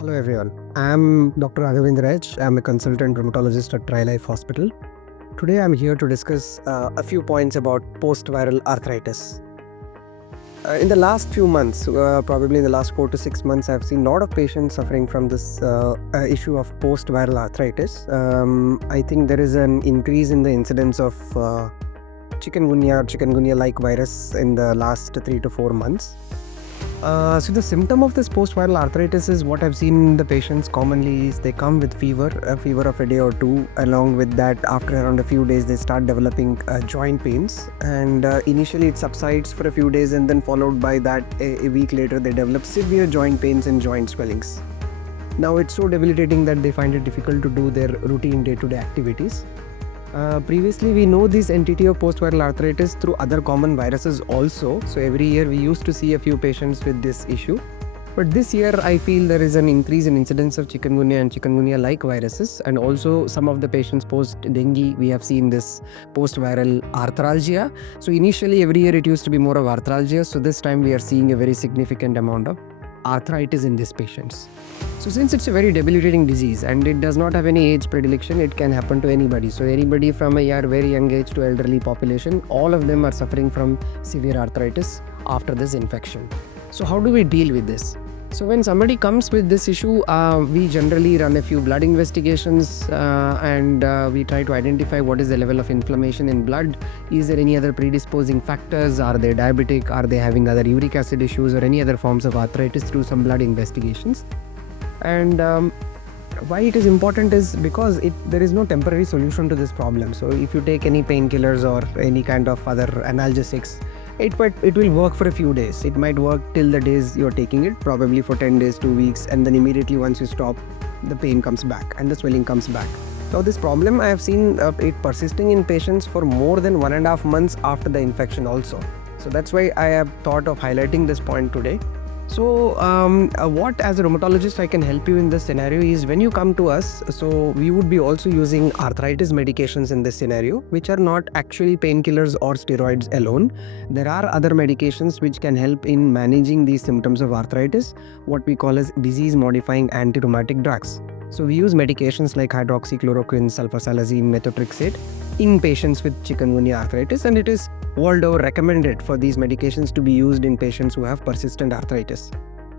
Hello everyone, I'm Dr. Raghavendra H. I'm a consultant rheumatologist at Trilife Hospital. Today I'm here to discuss a few points about post-viral arthritis. In the last few months, probably in the last 4 to 6 months, I've seen a lot of patients suffering from this issue of post-viral arthritis. I think there is an increase in the incidence of chikungunya or chikungunya-like virus in the last 3 to 4 months. So the symptom of this post-viral arthritis is what I've seen in the patients commonly is they come with a fever of a day or two. Along with that, after around a few days, they start developing joint pains, and initially it subsides for a few days, and then followed by that a week later they develop severe joint pains and joint swellings. Now it's so debilitating that they find it difficult to do their routine day-to-day activities. Previously, we know this entity of post-viral arthritis through other common viruses also. So every year we used to see a few patients with this issue. But this year I feel there is an increase in incidence of chikungunya and chikungunya-like viruses, and also some of the patients post-dengue, we have seen this post-viral arthralgia. So initially every year it used to be more of arthralgia. So this time we are seeing a very significant amount of arthritis in these patients. So since it's a very debilitating disease and it does not have any age predilection, it can happen to anybody. So anybody from a very young age to elderly population, all of them are suffering from severe arthritis after this infection. So how do we deal with this? So when somebody comes with this issue, we generally run a few blood investigations and we try to identify what is the level of inflammation in blood. Is there any other predisposing factors? Are they diabetic? Are they having other uric acid issues or any other forms of arthritis through some blood investigations? And why it is important is because there is no temporary solution to this problem. So if you take any painkillers or any kind of other analgesics, it will work for a few days. It might work till the days you're taking it, probably for 10 days, 2 weeks, and then immediately once you stop, the pain comes back and the swelling comes back. Now this problem I have seen it persisting in patients for more than 1.5 months after the infection also. So that's why I have thought of highlighting this point today. So what as a rheumatologist I can help you in this scenario is when you come to us, so we would be also using arthritis medications in this scenario, which are not actually painkillers or steroids alone. There are other medications which can help in managing these symptoms of arthritis, what we call as disease modifying anti-rheumatic drugs. So we use medications like hydroxychloroquine, sulfasalazine, methotrexate in patients with chikungunya arthritis, and it is world over recommended for these medications to be used in patients who have persistent arthritis.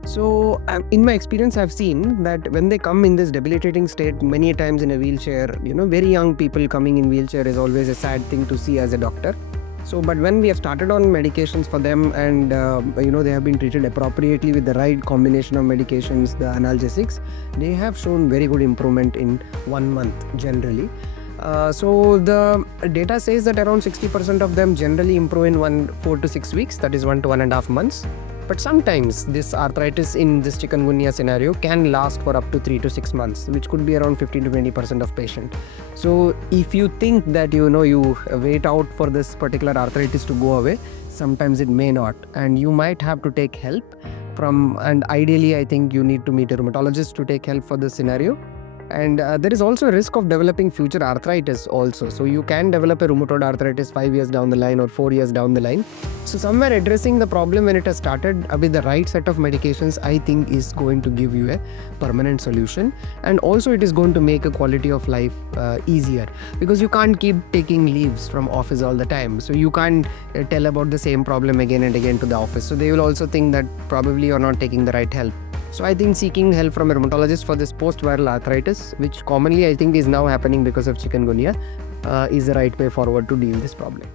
So in my experience, I've seen that when they come in this debilitating state, many times in a wheelchair, very young people coming in wheelchair is always a sad thing to see as a doctor. So, but when we have started on medications for them and, they have been treated appropriately with the right combination of medications, the analgesics, they have shown very good improvement in 1 month generally. So the data says that around 60% of them generally improve in 4 to 6 weeks, that is 1 to 1.5 months. But sometimes this arthritis in this chikungunya scenario can last for up to 3 to 6 months, which could be around 15 to 20% of patient. So if you think that you wait out for this particular arthritis to go away, sometimes it may not, and you might have to take help from, and ideally I think you need to meet a rheumatologist to take help for this scenario. And there is also a risk of developing future arthritis also. So you can develop a rheumatoid arthritis 5 years down the line or 4 years down the line. So somewhere addressing the problem when it has started with the right set of medications, I think is going to give you a permanent solution. And also it is going to make a quality of life easier, because you can't keep taking leaves from office all the time. So you can't tell about the same problem again and again to the office. So they will also think that probably you're not taking the right help. So I think seeking help from a rheumatologist for this post-viral arthritis, which commonly I think is now happening because of chikungunya, is the right way forward to deal with this problem.